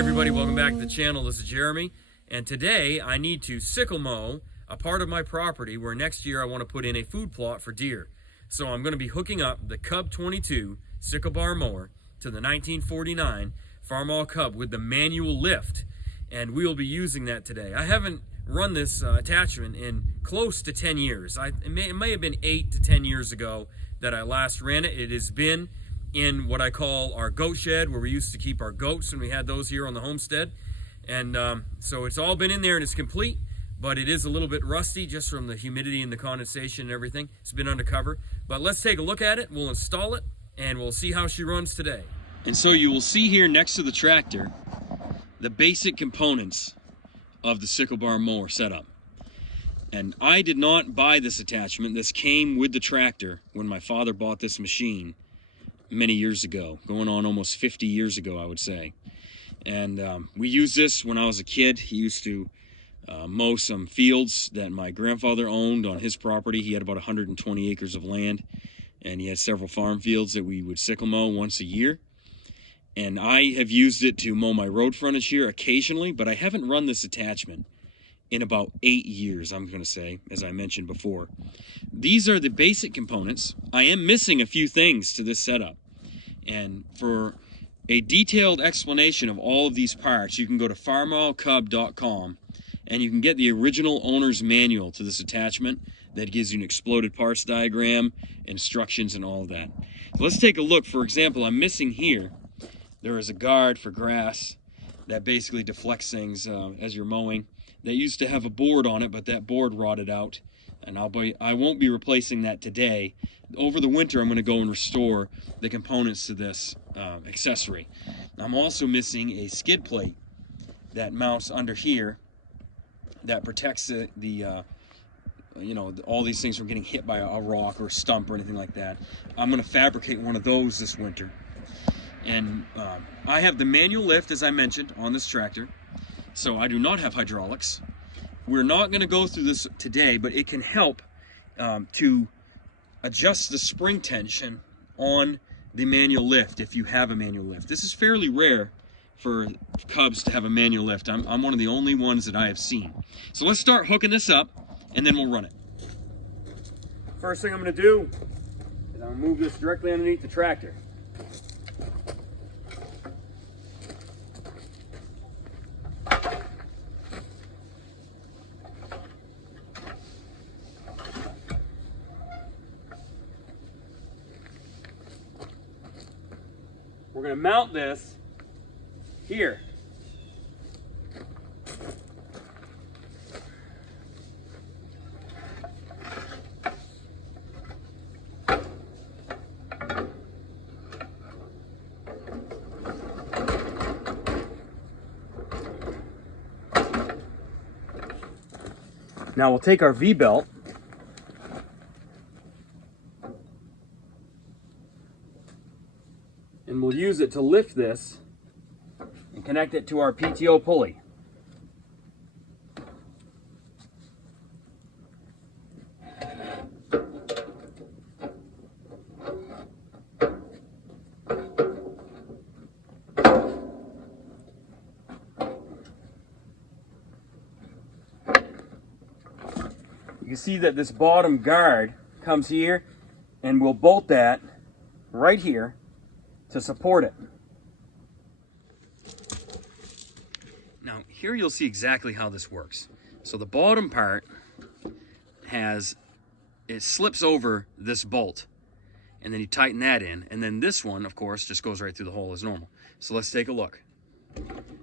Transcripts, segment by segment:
everybody, welcome back to the channel. This is Jeremy, and today I need to sickle mow a part of my property where next year I want to put in a food plot for deer. So I'm going to be hooking up the Cub 22 sickle bar mower to the 1949 Farmall Cub with the manual lift, and we will be using that today. I haven't run this attachment in close to 10 years. It may have been 8 to 10 years ago that I last ran it. It has been in what I call our goat shed, where we used to keep our goats when we had those here on the homestead. And so it's all been in there and it's complete, but it is a little bit rusty just from the humidity and the condensation and everything. It's been undercover. But let's take a look at it. We'll install it and we'll see how she runs today. And so you will see here next to the tractor the basic components of the sickle bar mower setup. And I did not buy this attachment. This came with the tractor when my father bought this machine many years ago, going on almost 50 years ago, I would say. And we used this when I was a kid. He used to mow some fields that my grandfather owned on his property. He had about 120 acres of land, and he had several farm fields that we would sickle mow once a year. And I have used it to mow my road frontage here occasionally, but I haven't run this attachment in about 8 years, I'm going to say, as I mentioned before. These are the basic components. I am missing a few things to this setup. And for a detailed explanation of all of these parts, you can go to farmallcub.com and you can get the original owner's manual to this attachment that gives you an exploded parts diagram, instructions, and all of that. So let's take a look. For example, I'm missing here, there is a guard for grass that basically deflects things as you're mowing. They used to have a board on it, but that board rotted out, and I won't be replacing that today. Over the winter, I'm going to go and restore the components to this accessory. I'm also missing a skid plate that mounts under here that protects the you know, all these things from getting hit by a rock or a stump or anything like that. I'm going to fabricate one of those this winter. And I have the manual lift, as I mentioned, on this tractor. So I do not have hydraulics. We're not going to go through this today, but it can help to adjust the spring tension on the manual lift if you have a manual lift. This is fairly rare for Cubs to have a manual lift. I'm one of the only ones that I have seen. So let's start hooking this up and then we'll run it. First thing I'm going to do is I'm going to move this directly underneath the tractor. We're going to mount this here. Now we'll take our V-belt and we'll use it to lift this and connect it to our PTO pulley. You can see that this bottom guard comes here, and we'll bolt that right here to support it. Now here you'll see exactly how this works. So the bottom part it slips over this bolt, and then you tighten that in, and then this one, of course, just goes right through the hole as normal. So let's take a look.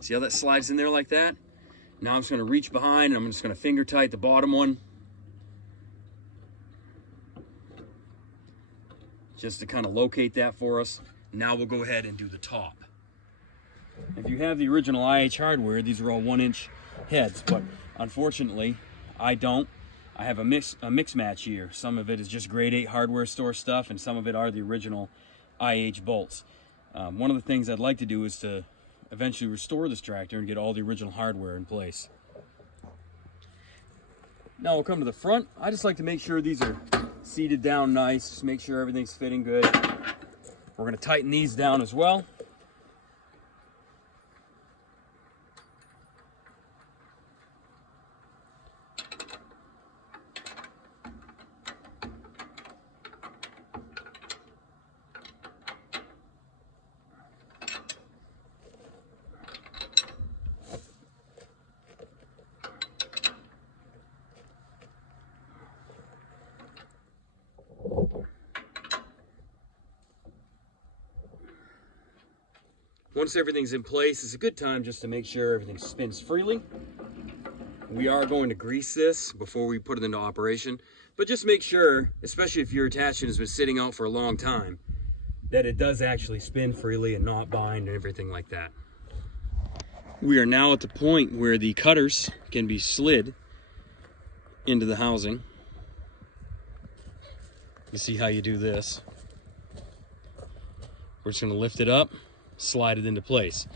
See how that slides in there like that? Now I'm just going to reach behind and I'm just going to finger tight the bottom one, just to kind of locate that for us. Now we'll go ahead and do the top. If you have the original IH hardware, these are all 1-inch heads, but unfortunately I don't. I have a mix match here. Some of it is just grade 8 hardware store stuff, and some of it are the original IH bolts. One of the things I'd like to do is to eventually restore this tractor and get all the original hardware in place. Now we'll come to the front. I just like to make sure these are seated down nice, just make sure everything's fitting good. We're going to tighten these down as well. once everything's in place, it's a good time just to make sure everything spins freely. We are going to grease this before we put it into operation, but just make sure, especially if your attachment has been sitting out for a long time, that it does actually spin freely and not bind and everything like that. We are now at the point where the cutters can be slid into the housing. You see how you do this. We're just going to lift it up, slide it into place.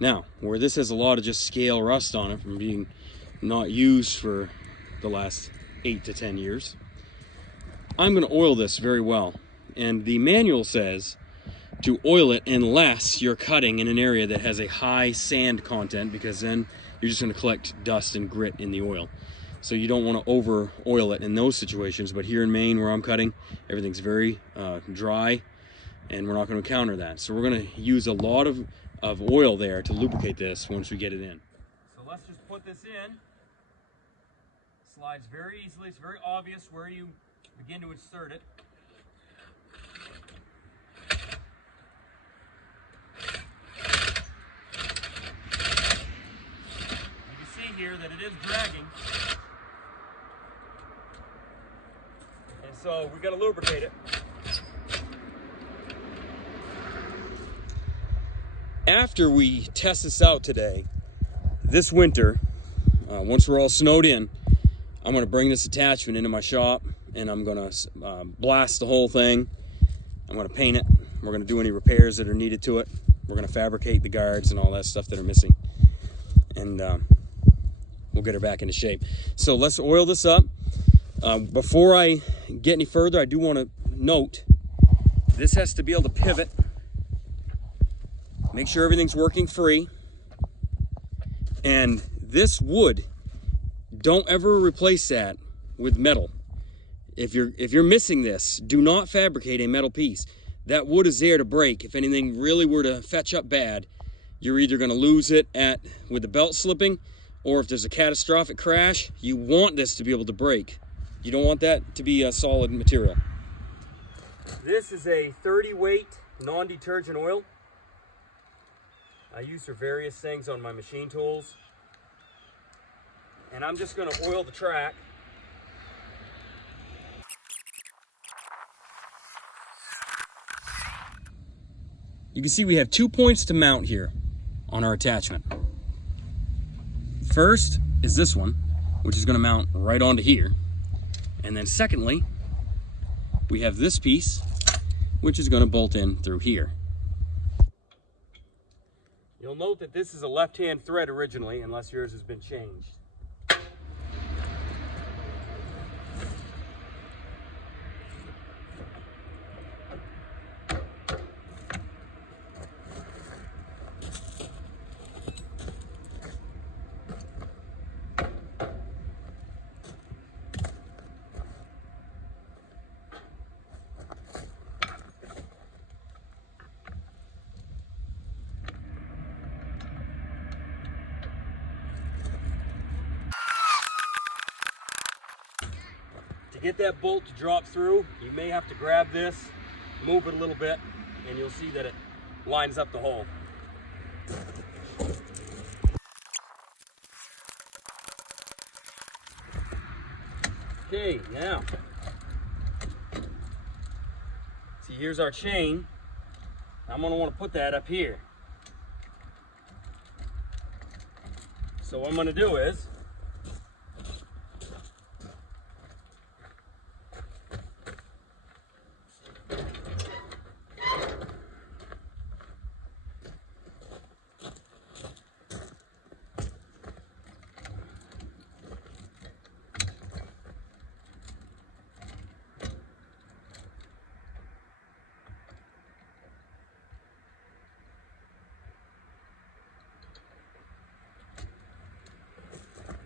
Now, where this has a lot of just scale rust on it from being not used for the last 8 to 10 years, I'm going to oil this very well. And the manual says to oil it unless you're cutting in an area that has a high sand content, because then you're just going to collect dust and grit in the oil. So you don't want to over oil it in those situations. But here in Maine where I'm cutting, everything's very dry, and we're not going to encounter that. So we're going to use a lot of oil there to lubricate this once we get it in. So let's just put this in. Slides very easily. It's very obvious where you begin to insert it. Here that it is dragging, and so we got to lubricate it. After we test this out today, this winter, once we're all snowed in, I'm going to bring this attachment into my shop and I'm going to blast the whole thing. I'm going to paint it. We're going to do any repairs that are needed to it. We're going to fabricate the guards and all that stuff that are missing, and we'll get her back into shape. So let's oil this up. Before I get any further, I do want to note this has to be able to pivot. Make sure everything's working free. And this wood, don't ever replace that with metal. If you're missing this, do not fabricate a metal piece. That wood is there to break. If anything really were to fetch up bad, you're either going to lose it with the belt slipping, or if there's a catastrophic crash, you want this to be able to break. You don't want that to be a solid material. This is a 30 weight non-detergent oil. I use for various things on my machine tools. And I'm just going to oil the track. You can see we have 2 points to mount here on our attachment. First is this one, which is going to mount right onto here. And then secondly, we have this piece, which is going to bolt in through here. You'll note that this is a left-hand thread originally, unless yours has been changed. To get that bolt to drop through, you may have to grab this, move it a little bit, and you'll see that it lines up the hole. Okay, now, see, here's our chain. I'm going to want to put that up here. So what I'm going to do is,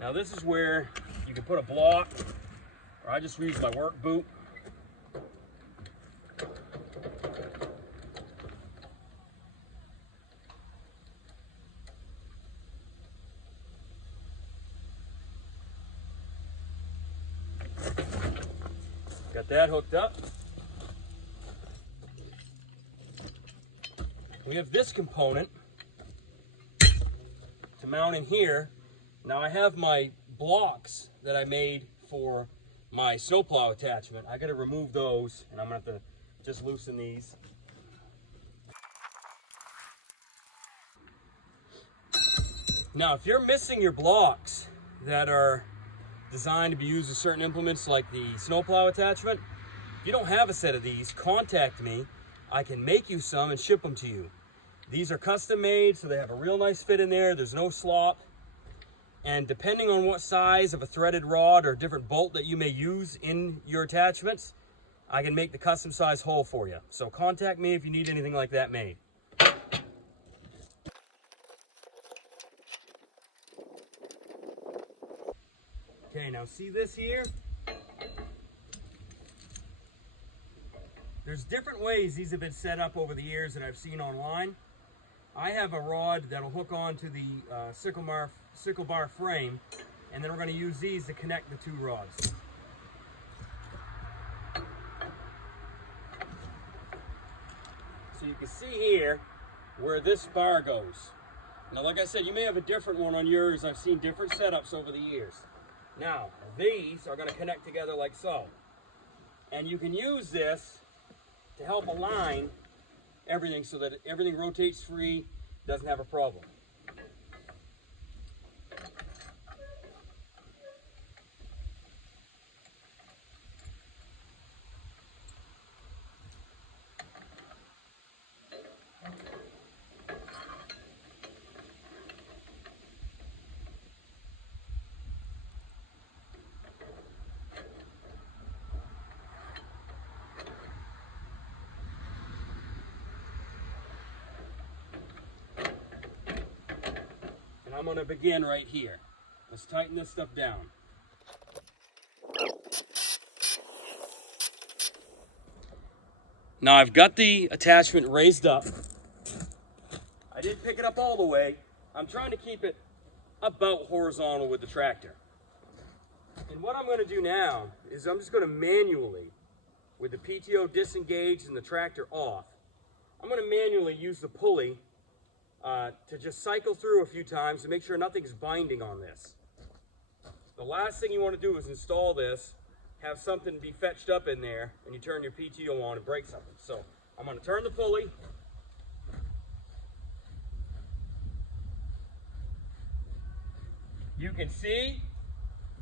now this is where you can put a block, or I just use my work boot. Got that hooked up. We have this component mount in here. Now I have my blocks that I made for my snowplow attachment. I got to remove those, and I'm going to have to just loosen these. Now, if you're missing your blocks that are designed to be used with certain implements like the snowplow attachment, if you don't have a set of these, contact me. I can make you some and ship them to you. These are custom made, so they have a real nice fit in there. There's no slop. And depending on what size of a threaded rod or different bolt that you may use in your attachments, I can make the custom size hole for you. So contact me if you need anything like that made. Okay, now see this here? There's different ways these have been set up over the years that I've seen online. I have a rod that'll hook onto the sickle bar frame, and then we're going to use these to connect the two rods. So you can see here where this bar goes. Now, like I said, you may have a different one on yours. I've seen different setups over the years. Now, these are going to connect together like so. And you can use this to help align everything so that everything rotates free, doesn't have a problem. I'm going to begin right here. Let's tighten this stuff down. Now I've got the attachment raised up. I didn't pick it up all the way. I'm trying to keep it about horizontal with the tractor. And what I'm going to do now is I'm just going to manually, with the PTO disengaged and the tractor off, I'm going to manually use the pulley to just cycle through a few times to make sure nothing's binding on this. The last thing you want to do is install this, have something be fetched up in there, and you turn your PTO on and break something. So I'm going to turn the pulley. You can see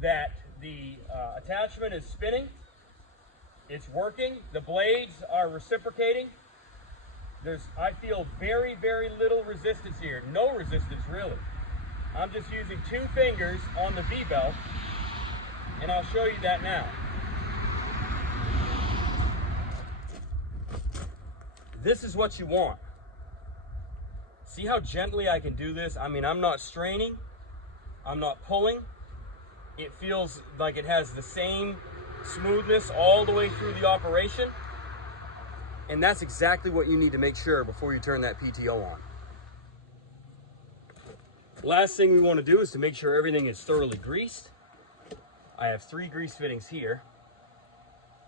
that the attachment is spinning. It's working. The blades are reciprocating. I feel very, very little resistance here. No resistance, really. I'm just using 2 fingers on the V-belt, and I'll show you that now. This is what you want. See how gently I can do this? I mean, I'm not straining. I'm not pulling. It feels like it has the same smoothness all the way through the operation. And that's exactly what you need to make sure before you turn that PTO on. Last thing we want to do is to make sure everything is thoroughly greased. I have 3 grease fittings here.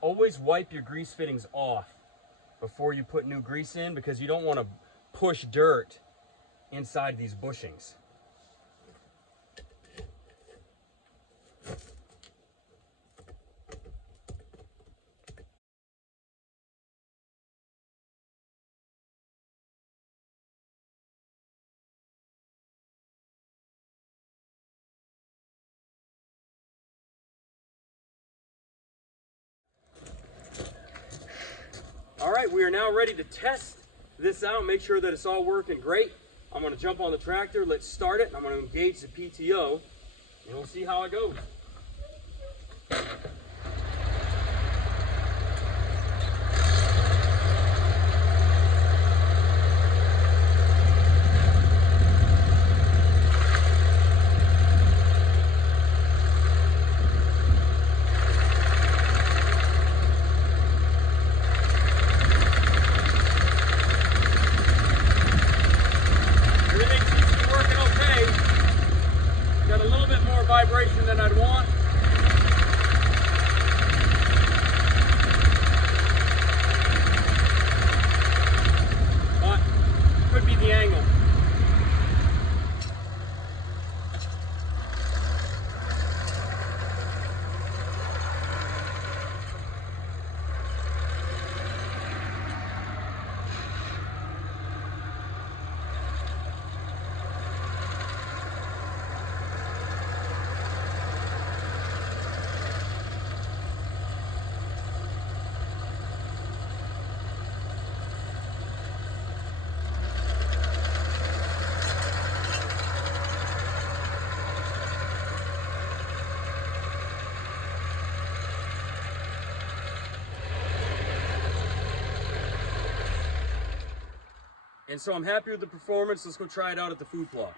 Always wipe your grease fittings off before you put new grease in, because you don't want to push dirt inside these bushings. All right, we are now ready to test this out, make sure that it's all working great. I'm going to jump on the tractor, let's start it, and I'm going to engage the PTO, and we'll see how it goes. Vibration than I'd want. And so I'm happy with the performance. Let's go try it out at the food plot.